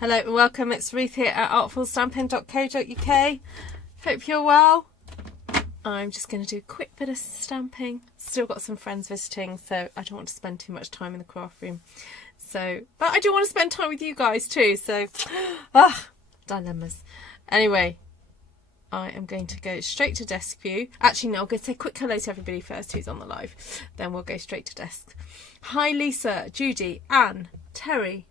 Hello and welcome, it's Ruth here at artfulstampin.co.uk. Hope you're well. I'm just going to do a quick bit of stamping. Still got some friends visiting, so I don't want to spend too much time in the craft room. So, but I do want to spend time with you guys too, so, dilemmas. Anyway, I am going to go straight to desk view. Actually, no, I'm going to say a quick hello to everybody first who's on the live. Then we'll go straight to desk. Hi Lisa, Judy, Anne, Terry.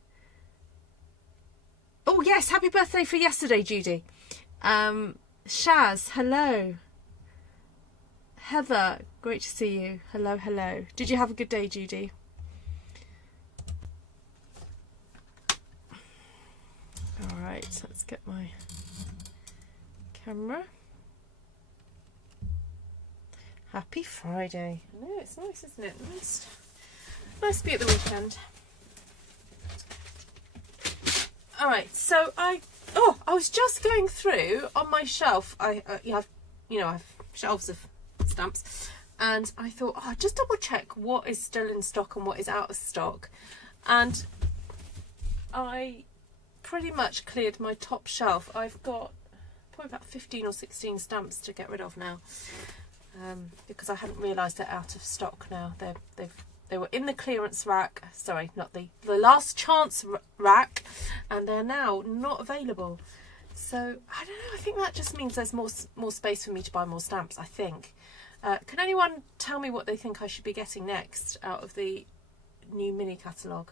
Oh yes, happy birthday for yesterday, Judy. Shaz, hello. Heather, great to see you. Hello, hello. Did you have a good day, Judy? All right, let's get my camera. Happy Friday. I know, it's nice, isn't it? Nice to be at the weekend. All right, so I was just going through on my shelf. I have shelves of stamps, and I thought, just double check what is still in stock and what is out of stock, and I pretty much cleared my top shelf. I've got probably about 15 or 16 stamps to get rid of now, because I hadn't realised they're out of stock now. They were in the clearance rack, sorry, not the last chance rack, and they're now not available. So I don't know, I think that just means there's more space for me to buy more stamps, I think. Can anyone tell me what they think I should be getting next out of the new mini catalogue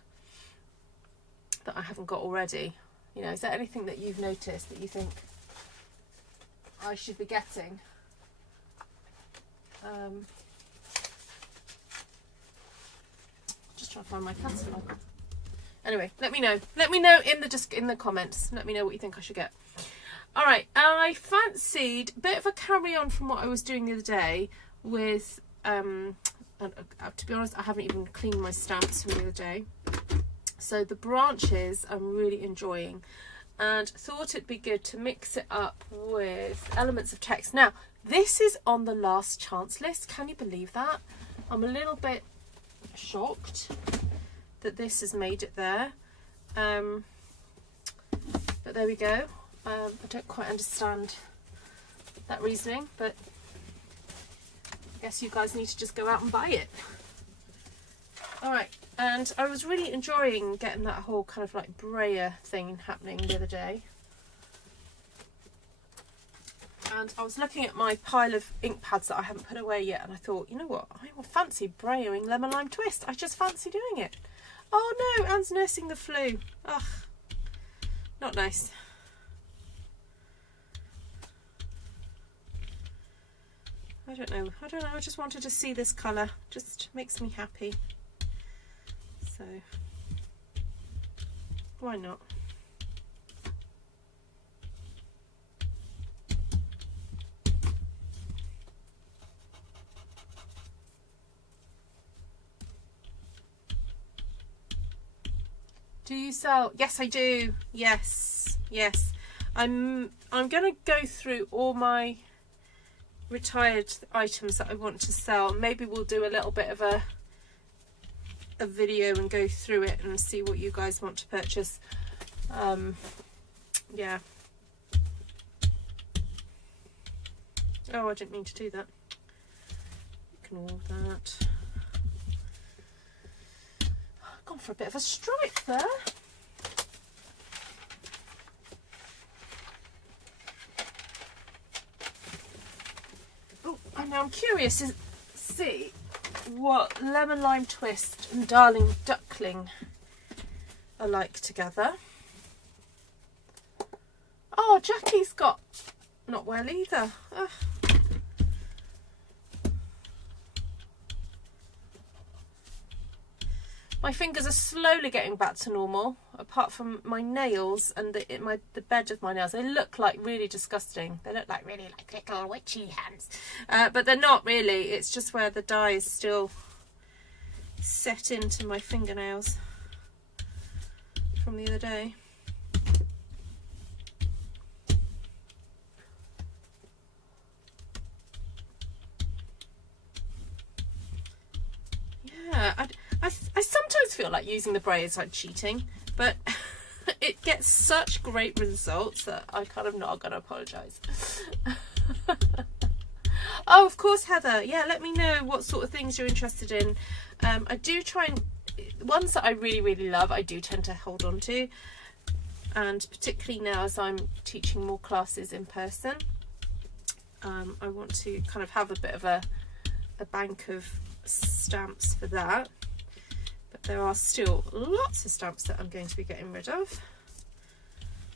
that I haven't got already? You know, is there anything that you've noticed that you think I should be getting? Just trying to find my catalogue. Anyway, let me know. Let me know in the comments. Let me know what you think I should get. All right, I fancied a bit of a carry on from what I was doing the other day with. And, to be honest, I haven't even cleaned my stamps from the other day. So the branches I'm really enjoying, and thought it'd be good to mix it up with elements of text. Now, this is on the last chance list. Can you believe that? I'm a little bit shocked that this has made it there, but there we go. I don't quite understand that reasoning, but I guess you guys need to just go out and buy it. All right, and I was really enjoying getting that whole kind of like Brayer thing happening the other day. And I was looking at my pile of ink pads that I haven't put away yet, and I thought, you know what, I will fancy Brayering Lemon Lime Twist. I just fancy doing it. Oh no, Anne's nursing the flu. Ugh, not nice. I don't know, I just wanted to see this colour. Just makes me happy. So, why not? Do you sell? Yes, I do. Yes. I'm gonna go through all my retired items that I want to sell. Maybe we'll do a little bit of a video and go through it and see what you guys want to purchase. Yeah. Oh, I didn't mean to do that. Ignore that. Gone for a bit of a stripe there. Oh, and now I'm curious to see what Lemon Lime Twist and Darling Duckling are like together. Oh, Jackie's got not well either. Ugh. My fingers are slowly getting back to normal, apart from my nails and the bed of my nails. They look like really disgusting. They look like really like little witchy hands. But they're not really. It's just where the dye is still set into my fingernails from the other day. Yeah, I sometimes feel like using the Brayer is like cheating, but it get such great results that I kind of not going to apologise. Oh, of course, Heather. Yeah, let me know what sort of things you're interested in. I do try and... Ones that I really, really love, I do tend to hold on to. And particularly now as I'm teaching more classes in person, I want to kind of have a bit of a bank of stamps for that. But there are still lots of stamps that I'm going to be getting rid of.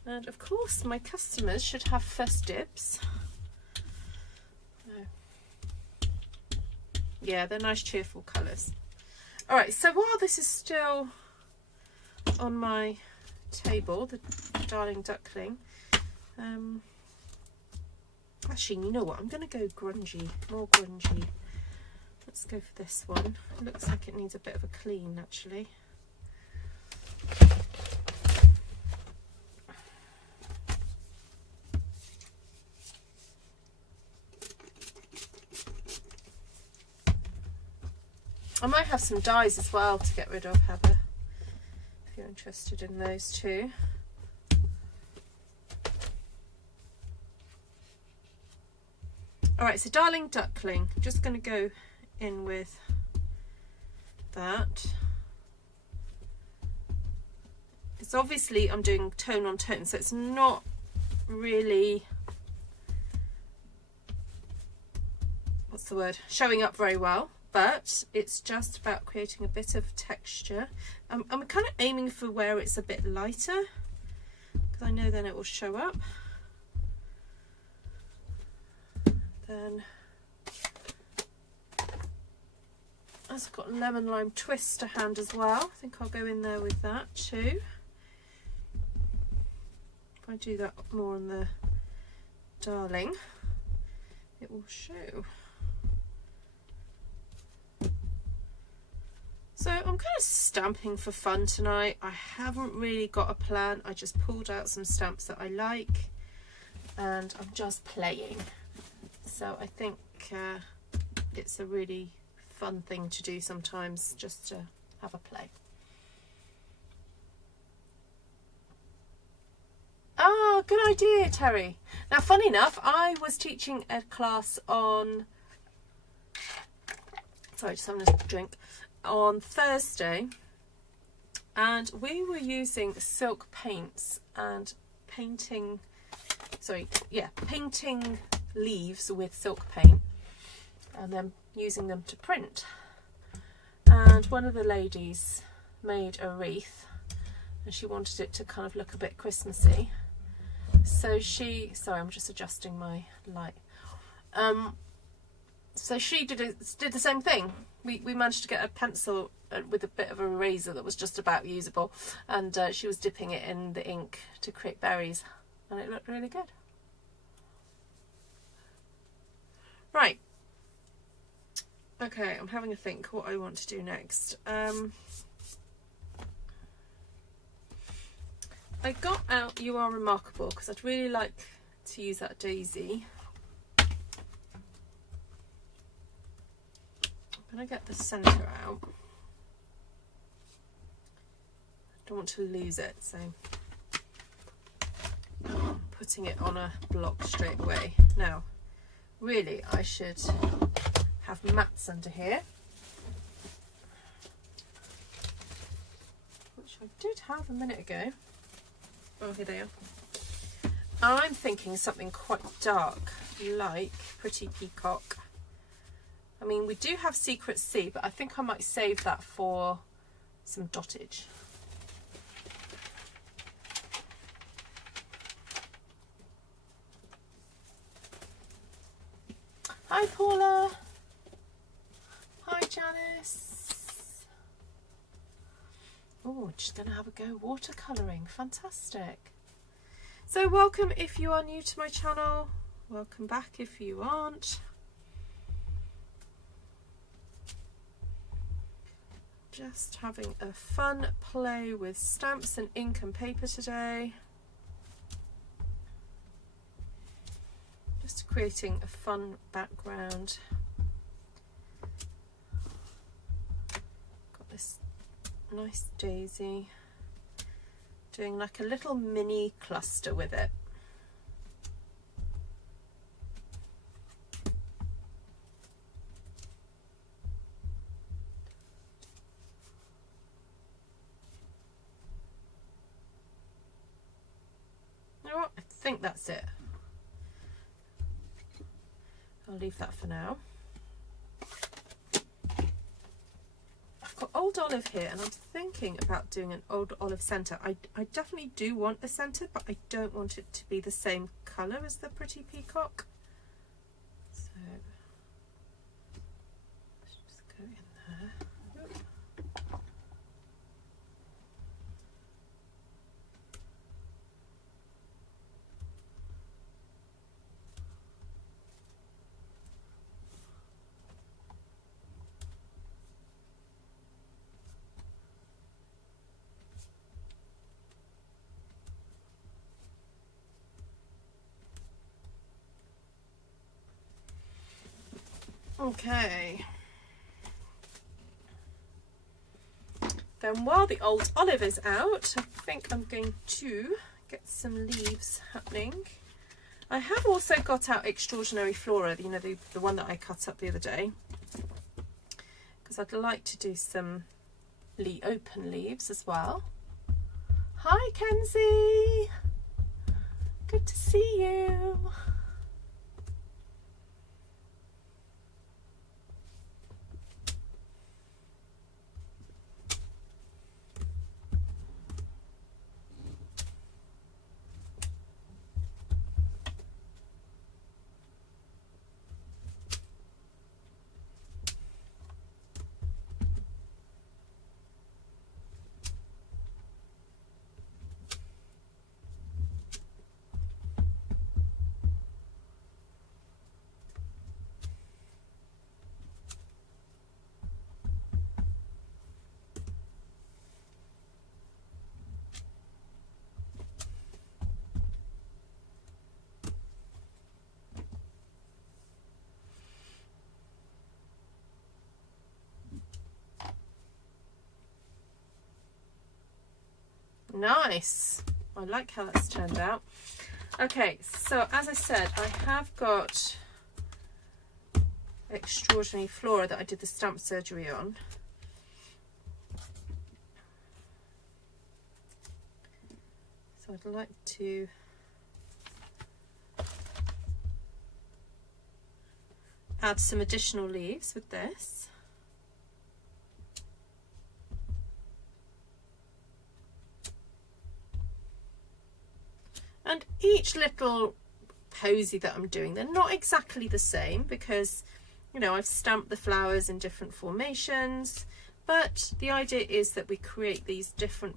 And of course, my customers should have first dibs. Yeah, they're nice cheerful colours. Alright, so while this is still on my table, the Darling Duckling, actually, you know what, I'm going to go grungy, more grungy. Let's go for this one. It looks like it needs a bit of a clean, actually. I might have some dies as well to get rid of, Heather, if you're interested in those too. Alright, so Darling Duckling, I'm just going to go in with that. It's obviously, I'm doing tone on tone, so it's not really, what's the word, showing up very well. But it's just about creating a bit of texture. I'm kind of aiming for where it's a bit lighter, because I know then it will show up. Then, as I've got Lemon Lime Twist to hand as well, I think I'll go in there with that too. If I do that more on the Darling, it will show. So I'm kind of stamping for fun tonight. I haven't really got a plan. I just pulled out some stamps that I like and I'm just playing. So I think it's a really fun thing to do sometimes, just to have a play. Oh, good idea, Terry. Now, funny enough, I was teaching a class on... Sorry, just having a drink. On Thursday, and we were using silk paints and painting leaves with silk paint and then using them to print. And one of the ladies made a wreath and she wanted it to kind of look a bit Christmassy, so she, sorry, I'm just adjusting my light. So she did the same thing. We managed to get a pencil with a bit of a eraser that was just about usable, and she was dipping it in the ink to create berries, and it looked really good. Right. Okay, I'm having a think what I want to do next. I got out You Are Remarkable because I'd really like to use that daisy. I'm going to get the centre out. I don't want to lose it, so I'm putting it on a block straight away. Now, really, I should have mats under here, which I did have a minute ago. Oh, here they are. I'm thinking something quite dark, like Pretty Peacock. I mean, we do have Secret Sea, but I think I might save that for some dottage. Hi, Paula. Hi, Janice. Oh, just going to have a go watercolouring. Fantastic. So welcome if you are new to my channel. Welcome back if you aren't. Just having a fun play with stamps and ink and paper today. Just creating a fun background. Got this nice daisy. doing like a little mini cluster with it. You know what? I think that's it. I'll leave that for now. I've got old olive here and I'm thinking about doing an old olive centre. I definitely do want a centre, but I don't want it to be the same colour as the pretty peacock. So let's just go in there. Okay, then while the old olive is out, I think I'm going to get some leaves happening. I have also got out Extraordinary Flora, you know, the one that I cut up the other day, because I'd like to do some open leaves as well. Hi Kenzie, good to see you. Nice. I like how that's turned out. Okay, so as I said, I have got Extraordinary Flora that I did the stamp surgery on. So I'd like to add some additional leaves with this. And each little posy that I'm doing, they're not exactly the same because, you know, I've stamped the flowers in different formations, but the idea is that we create these different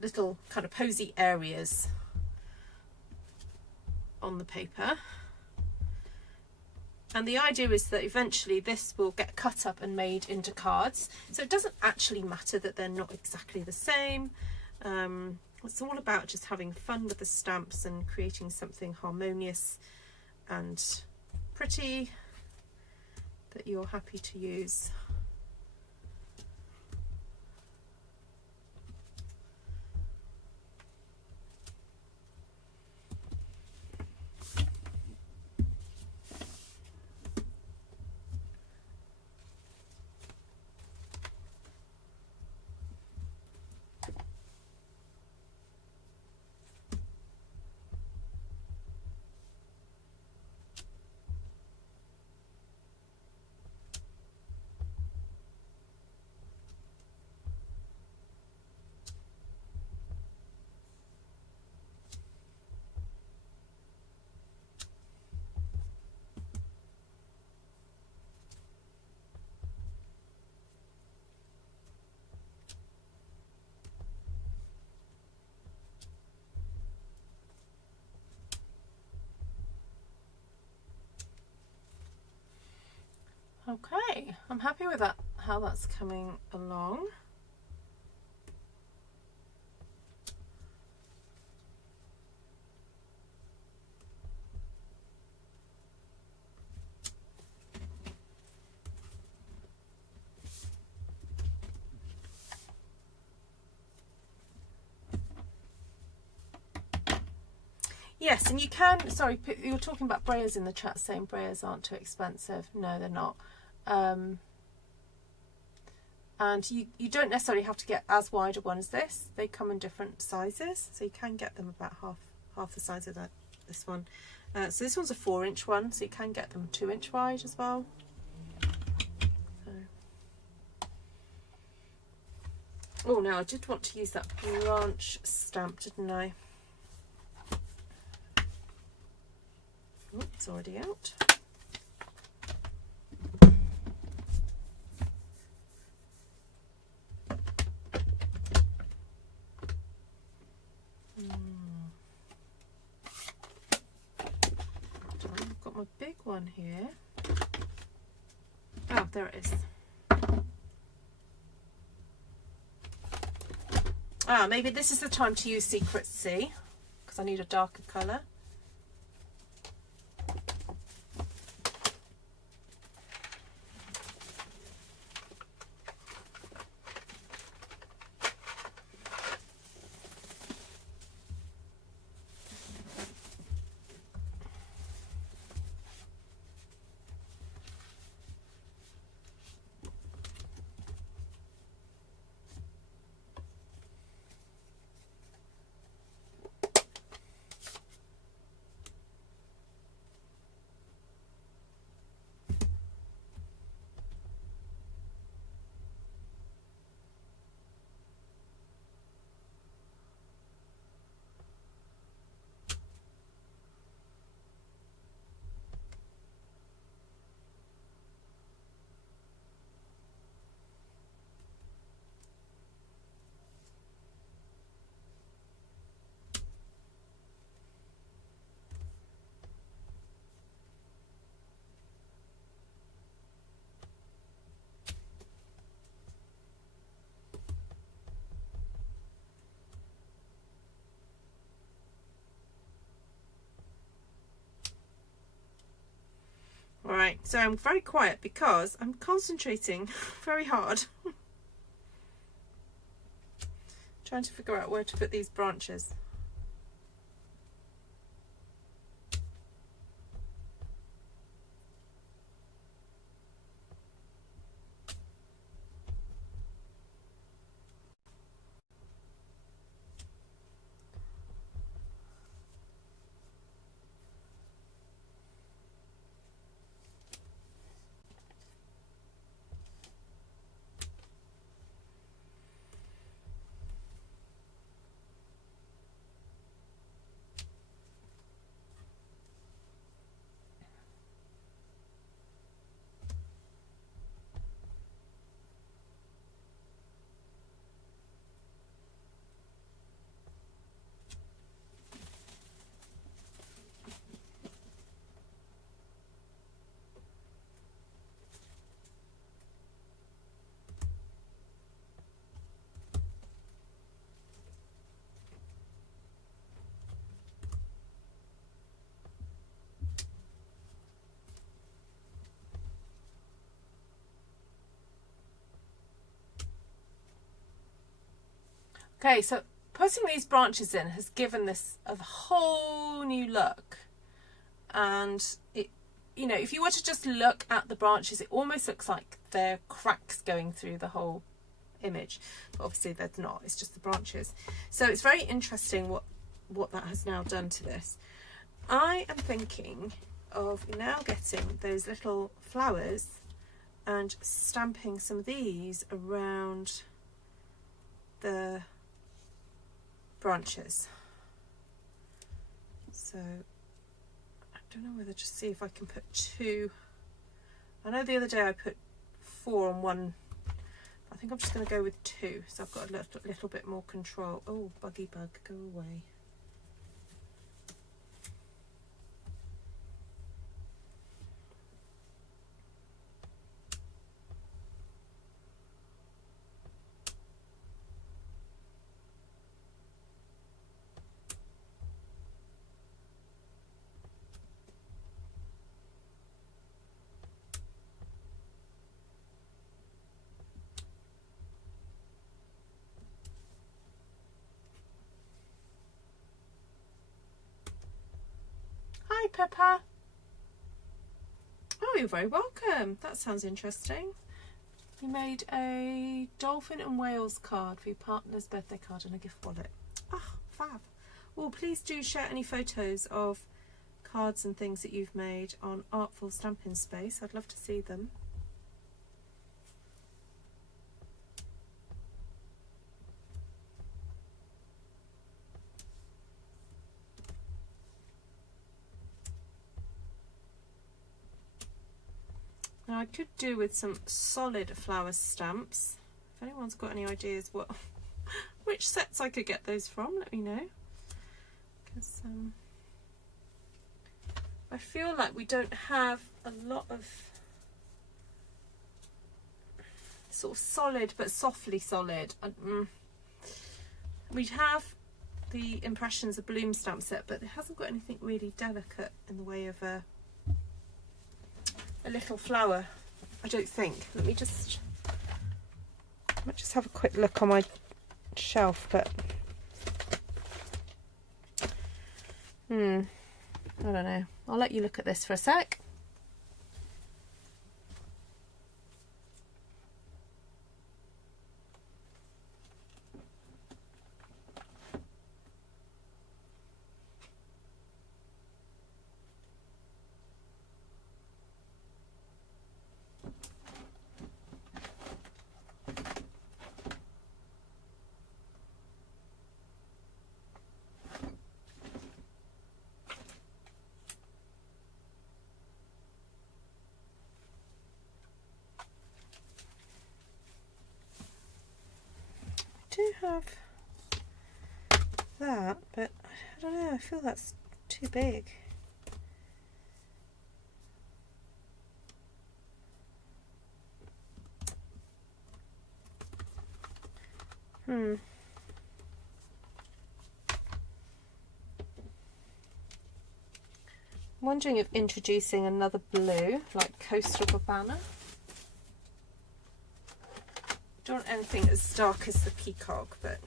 little kind of posy areas on the paper. And the idea is that eventually this will get cut up and made into cards. So it doesn't actually matter that they're not exactly the same. It's all about just having fun with the stamps and creating something harmonious and pretty that you're happy to use. Okay, I'm happy with that, how that's coming along. Yes, and you can, sorry, you were talking about Brayers in the chat, saying Brayers aren't too expensive. No, they're not. And you don't necessarily have to get as wide a one as this. They come in different sizes, so you can get them about half the size of this one. So this one's a 4-inch one, so you can get them 2-inch wide as well. Oh, now I did want to use that branch stamp, didn't I? Oh, it's already out. I've got my big one here. Oh, there it is. Ah, maybe this is the time to use Secret C, because I need a darker colour. Alright, so I'm very quiet because I'm concentrating very hard. Trying to figure out where to put these branches. Okay, so putting these branches in has given this a whole new look. And it, you know, if you were to just look at the branches, it almost looks like they're cracks going through the whole image. But obviously there's not, it's just the branches. So it's very interesting what that has now done to this. I am thinking of now getting those little flowers and stamping some of these around the branches. So I don't know whether to see if I can put 2. I know the other day I put 4 on one. I think I'm just going to go with 2, so I've got a little bit more control. Oh, buggy bug, go away. Pippa. Oh, you're very welcome. That sounds interesting. You made a dolphin and whales card for your partner's birthday card and a gift wallet. Ah, fab. Well, please do share any photos of cards and things that you've made on Artful Stampin Space. I'd love to see them. Now I could do with some solid flower stamps. If anyone's got any ideas what which sets I could get those from, let me know. Because I feel like we don't have a lot of sort of solid but softly solid. We have the Impressions of Bloom stamp set, but it hasn't got anything really delicate in the way of a little flower, I don't think. Let me just, I might just have a quick look on my shelf, but I don't know. I'll let you look at this for a sec. Do have that, but I don't know, I feel that's too big. I'm wondering if introducing another blue, like Coastal Cabana. Don't want anything as dark as the Peacock, but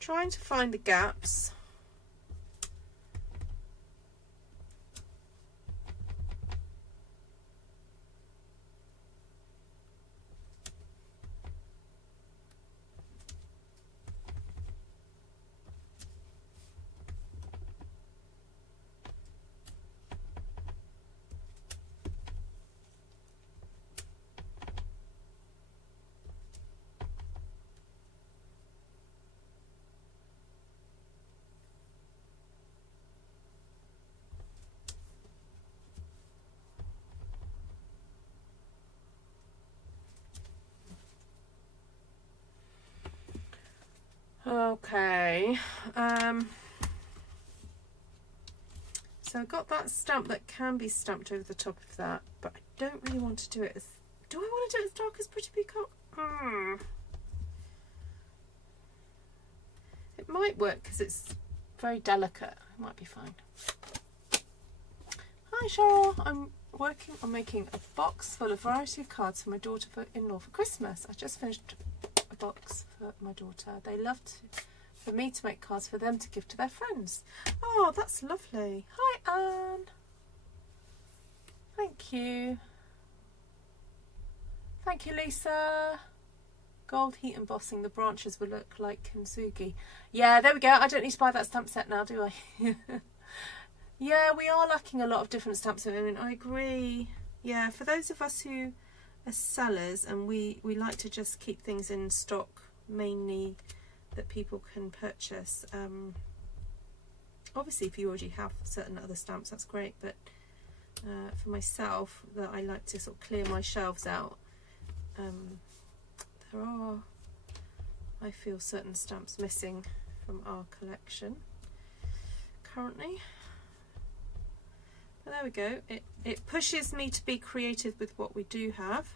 trying to find the gaps. Okay, so I've got that stamp that can be stamped over the top of that, but I don't really want to do it as, do I want to do it as dark as Pretty Peacock? It might work because it's very delicate, it might be fine. Hi Cheryl, I'm working on making a box full of variety of cards for my daughter-in-law for Christmas. I just finished a box for my daughter. They loved for me to make cards for them to give to their friends. Oh, that's lovely. Hi Anne. Thank you. Thank you Lisa. Gold heat embossing, the branches will look like kintsugi. Yeah, there we go. I don't need to buy that stamp set now, do I? Yeah, we are lacking a lot of different stamps at the moment. I agree. Yeah, for those of us who are sellers and we like to just keep things in stock mainly that people can purchase. Obviously, if you already have certain other stamps, that's great. But for myself, that I like to sort of clear my shelves out. There are, I feel, certain stamps missing from our collection currently. There we go. It pushes me to be creative with what we do have.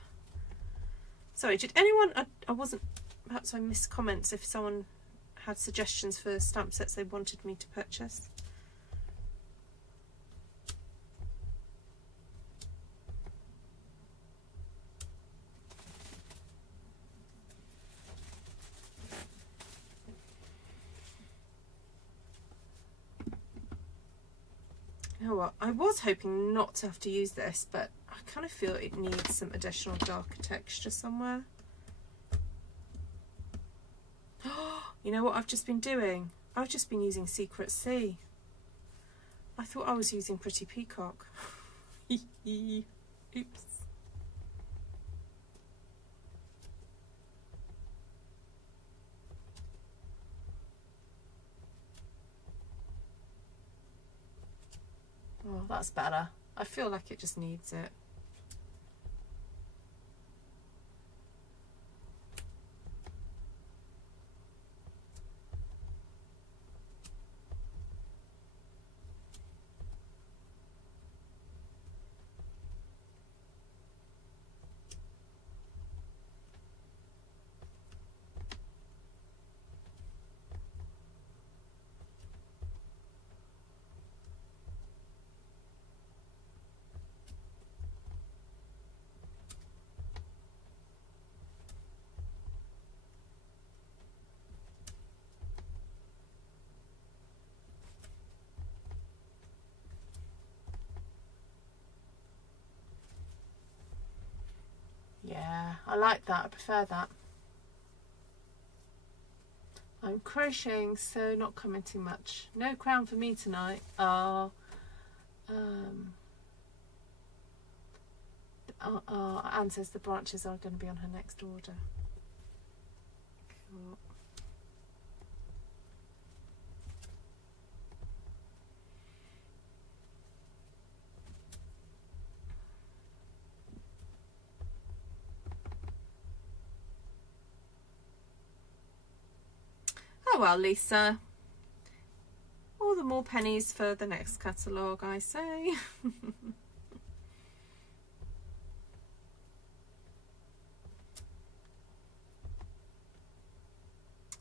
Sorry, did anyone, I wasn't, perhaps I missed comments if someone had suggestions for stamp sets they wanted me to purchase. You know what, I was hoping not to have to use this, but I kind of feel it needs some additional darker texture somewhere. You know what I've just been doing? I've just been using Secret Sea. I thought I was using Pretty Peacock. Oops. Oh, that's better. I feel like it just needs it. Yeah, I like that. I prefer that. I'm crocheting, so not commenting much. No crown for me tonight. Anne says the branches are going to be on her next order. Cool. Oh well, Lisa. All the more pennies for the next catalogue, I say. Oh,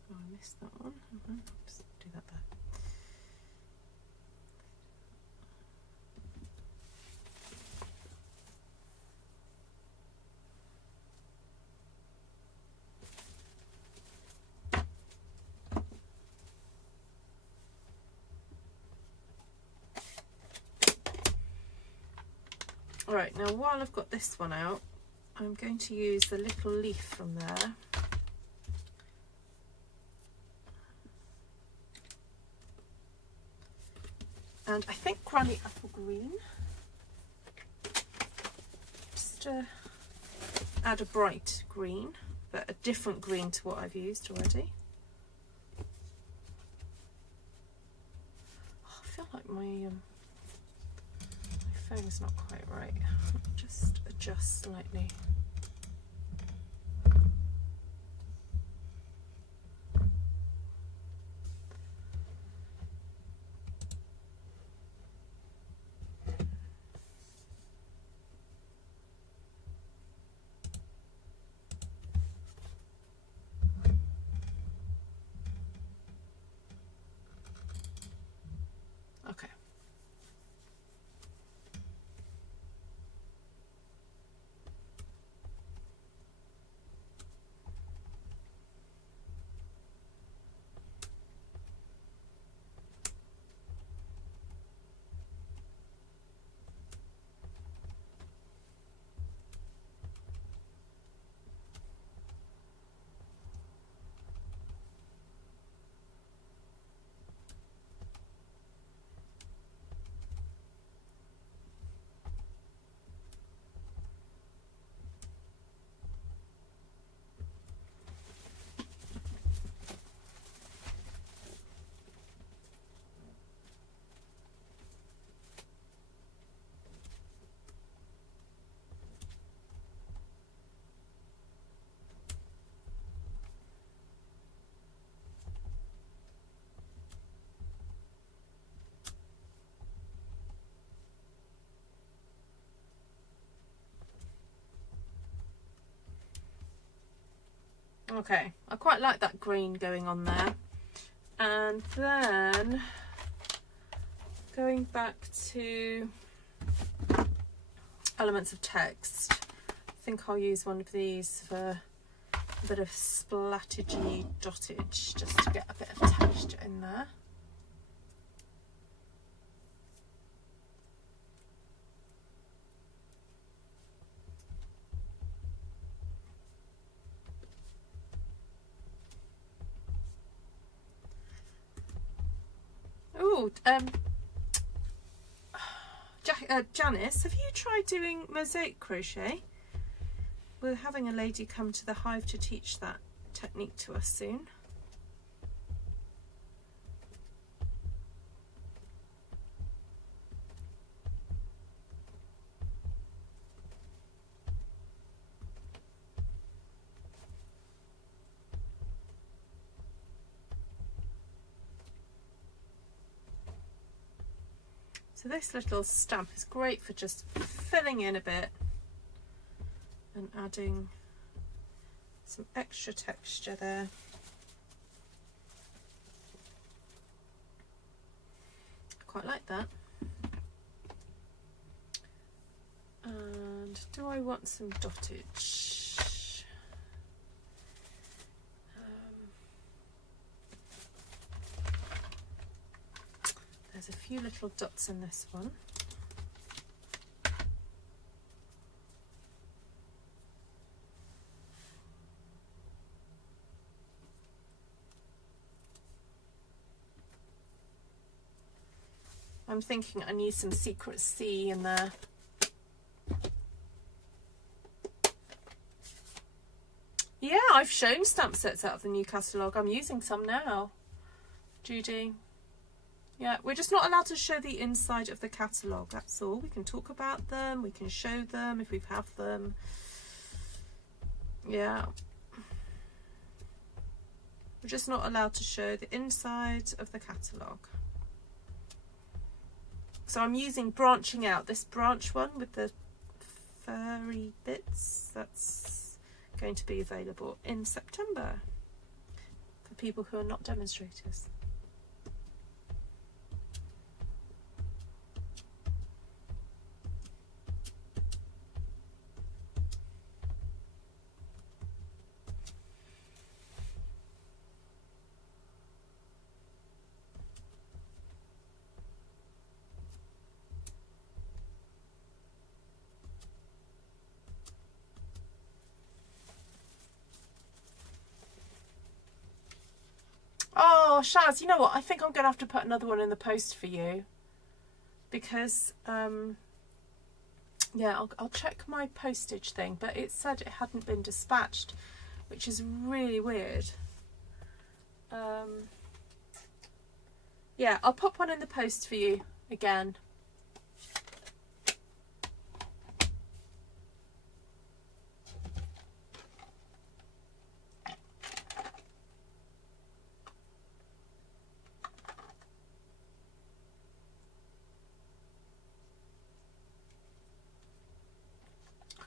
I missed that one. Just do that there. Alright, now while I've got this one out, I'm going to use the little leaf from there. And I think Granny Apple Green. Just to add a bright green, but a different green to what I've used already. Oh, I feel like my phone's not quite right. Just adjust slightly. Okay. Okay, I quite like that green going on there. And then going back to elements of text, I think I'll use one of these for a bit of splattegy dottage, just to get a bit of texture in there. Oh, Janice, have you tried doing mosaic crochet? We're having a lady come to the hive to teach that technique to us soon. So this little stamp is great for just filling in a bit and adding some extra texture there. I quite like that. And do I want some dottage? There's a few little dots in this one. I'm thinking I need some secret C in there. Yeah, I've shown stamp sets out of the new catalogue. I'm using some now, Judy. Yeah, we're just not allowed to show the inside of the catalogue, that's all. We can talk about them, we can show them if we have them. Yeah. We're just not allowed to show the inside of the catalogue. So I'm using branching out, this branch one with the furry bits. That's going to be available in September for people who are not demonstrators. Oh, Shaz, you know what? I think I'm going to have to put another one in the post for you. Because, yeah, I'll check my postage thing. But it said it hadn't been dispatched, which is really weird. Yeah, I'll pop one in the post for you again.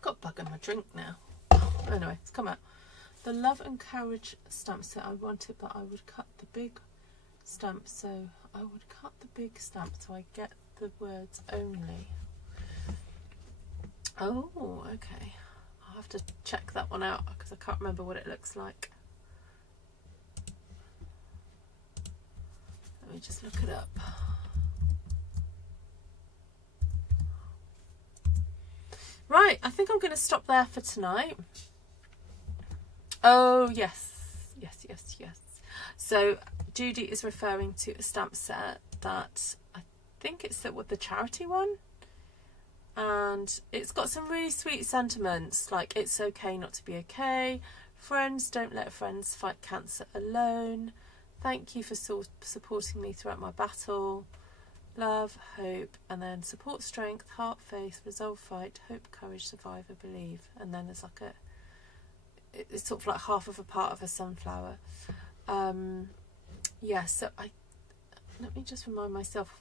Got bug in my drink now. Anyway, it's come out. The Love and Courage stamp set I wanted, but I would cut the big stamp, so I would cut the big stamp so I get the words only. Oh, okay. I'll have to check that one out because I can't remember what it looks like. Let me just look it up. Right, I think I'm going to stop there for tonight. Oh, yes. So Judy is referring to a stamp set that I think it's the charity one. And it's got some really sweet sentiments, like it's okay not to be okay. Friends, don't let friends fight cancer alone. Thank you for supporting me throughout my battle. Love, hope, and then support, strength, heart, faith, resolve, fight, hope, courage, survivor, believe. And then there's like it's sort of like half of a part of a sunflower. Yeah, so let me just remind myself.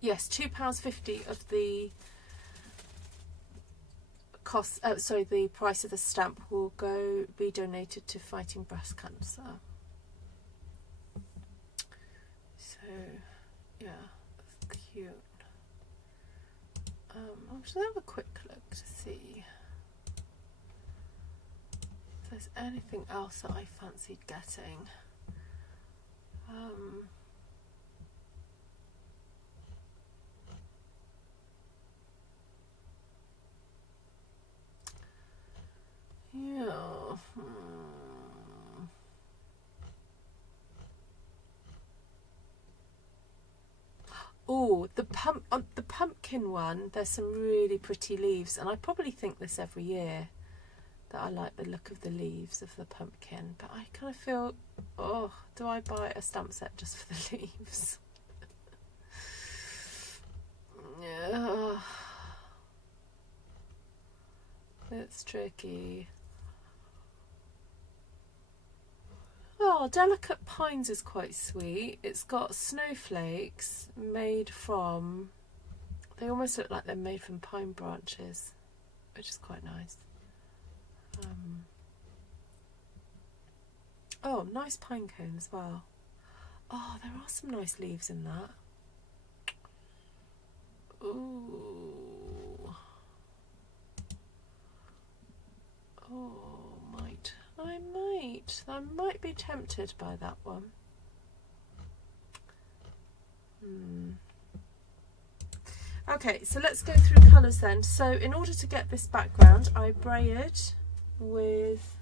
Yes, £2.50 of the cost, sorry, the price of the stamp will be donated to fighting breast cancer. So, yeah, that's cute. I'll just have a quick look to see if there's anything else that I fancied getting. Yeah. Oh, the pumpkin one, there's some really pretty leaves, and I probably think this every year, that I like the look of the leaves of the pumpkin, but I kind of feel, oh, do I buy a stamp set just for the leaves? Yeah, it's tricky. Oh, Delicate Pines is quite sweet. It's got snowflakes made from, they almost look like they're made from pine branches, which is quite nice. Oh, nice pine cone as well. Oh, there are some nice leaves in that. Ooh. Oh, I might be tempted by that one. Okay, so let's go through colours then. So in order to get this background, I brayered with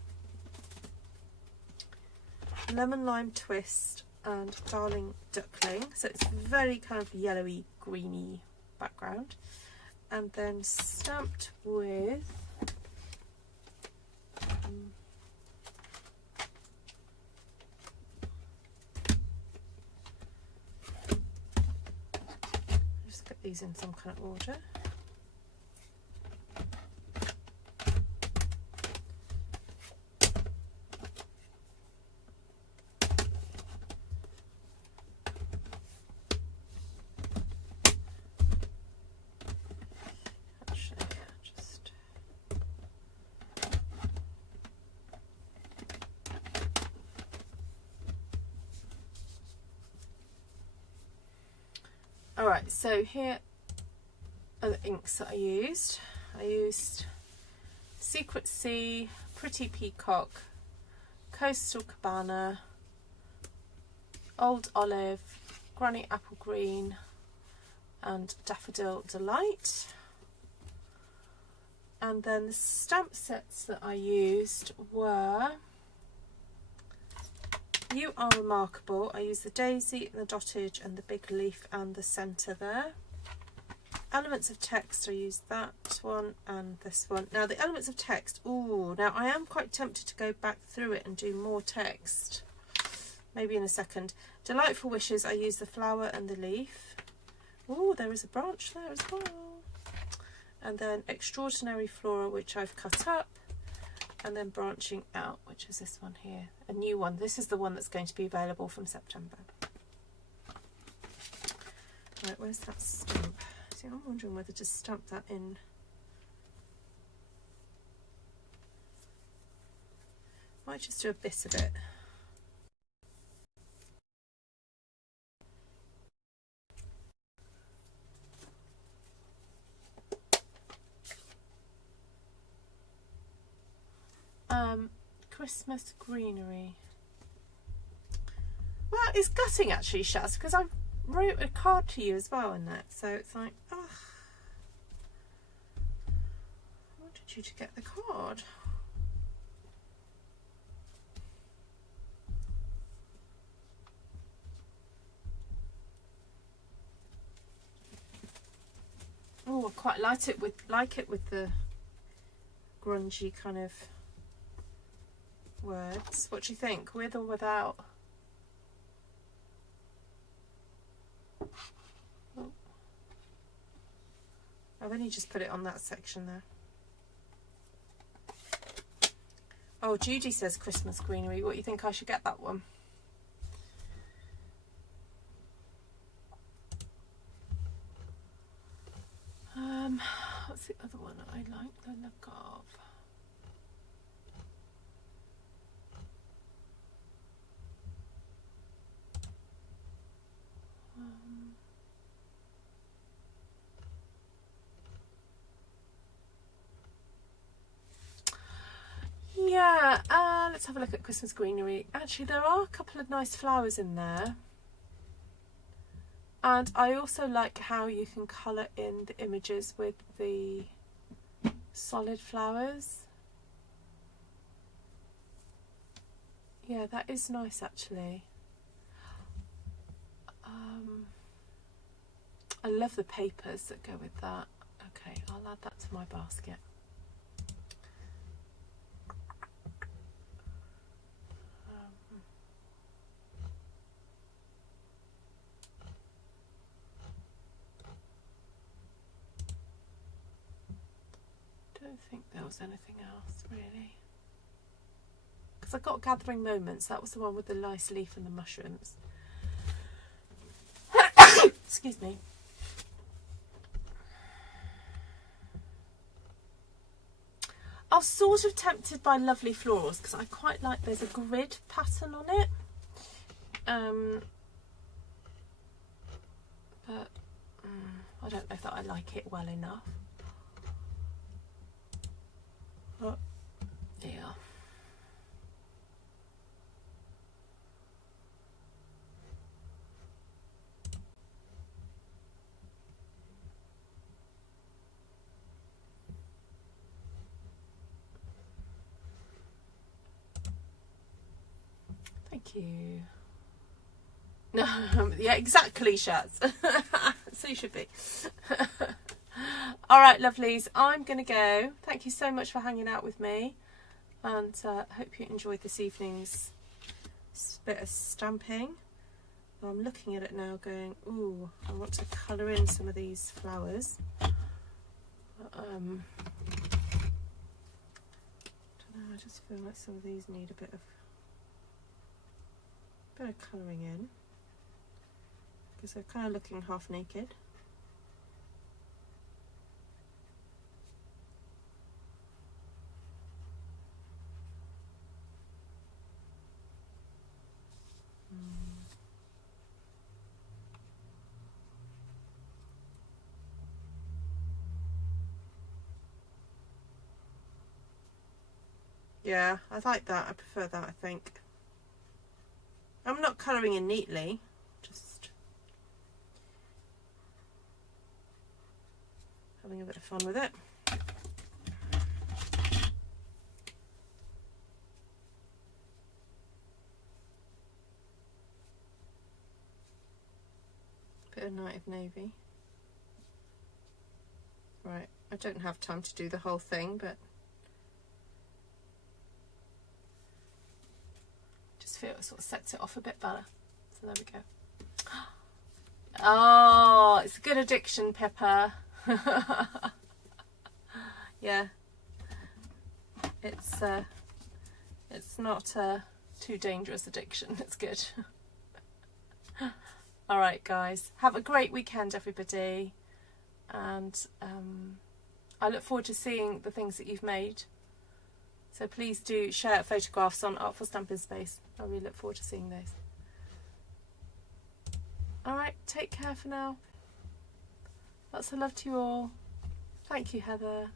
Lemon Lime Twist and Darling Duckling. So it's very kind of yellowy, greeny background. And then stamped with just get these in some kind of order. Alright, so here are the inks that I used. I used Secret Sea, Pretty Peacock, Coastal Cabana, Old Olive, Granny Apple Green and Daffodil Delight. And then the stamp sets that I used were You Are Remarkable. I used the daisy and the dottage and the big leaf and the centre there. Elements of Text, I used that one and this one. Now the Elements of Text, ooh, now I am quite tempted to go back through it and do more text. Maybe in a second. Delightful Wishes, I used the flower and the leaf. Ooh, there is a branch there as well. And then Extraordinary Flora, which I've cut up. And then Branching Out, which is this one here, a new one. This is the one that's going to be available from September. Right, where's that stamp? See, I'm wondering whether to stamp that in. Might just do a bit of it. Christmas Greenery. Well, it's gutting actually, Shaz, because I wrote a card to you as well in that, so it's like, oh, I wanted you to get the card. Oh, I quite like it with the grungy kind of words. What do you think? With or without? Oh. I've only just put it on that section there. Oh, Judy says Christmas Greenery. What do you think? I should get that one? What's the other one that I like the look of? Yeah, let's have a look at Christmas greenery. Actually, there are a couple of nice flowers in there. And I also like how you can colour in the images with the solid flowers. Yeah, that is nice actually. I love the papers that go with that. Okay, I'll add that to my basket. Don't think there was anything else really. Because I got Gathering Moments, that was the one with the nice leaf and the mushrooms. Excuse me. I was sort of tempted by Lovely Florals because I quite like, there's a grid pattern on it. But I don't know that I like it well enough. But yeah. Thank you. No, yeah, exactly, Shaz. So you should be. All right, lovelies, I'm going to go. Thank you so much for hanging out with me, and hope you enjoyed this evening's bit of stamping. I'm looking at it now going, ooh, I want to colour in some of these flowers. But, I don't know, I just feel like some of these need a bit of colouring in, because they're kind of looking half naked. Yeah, I like that. I prefer that, I think. I'm not colouring in neatly, just having a bit of fun with it. Bit of Night of Navy. Right, I don't have time to do the whole thing, but just feel it sort of sets it off a bit better. So there we go. Oh, it's a good addiction, Pippa. Yeah, it's not a too dangerous addiction. It's good. All right, guys, have a great weekend, everybody, and I look forward to seeing the things that you've made. So please do share photographs on Artful Stampin Space. I really look forward to seeing those. All right, take care for now. Lots of love to you all. Thank you, Heather.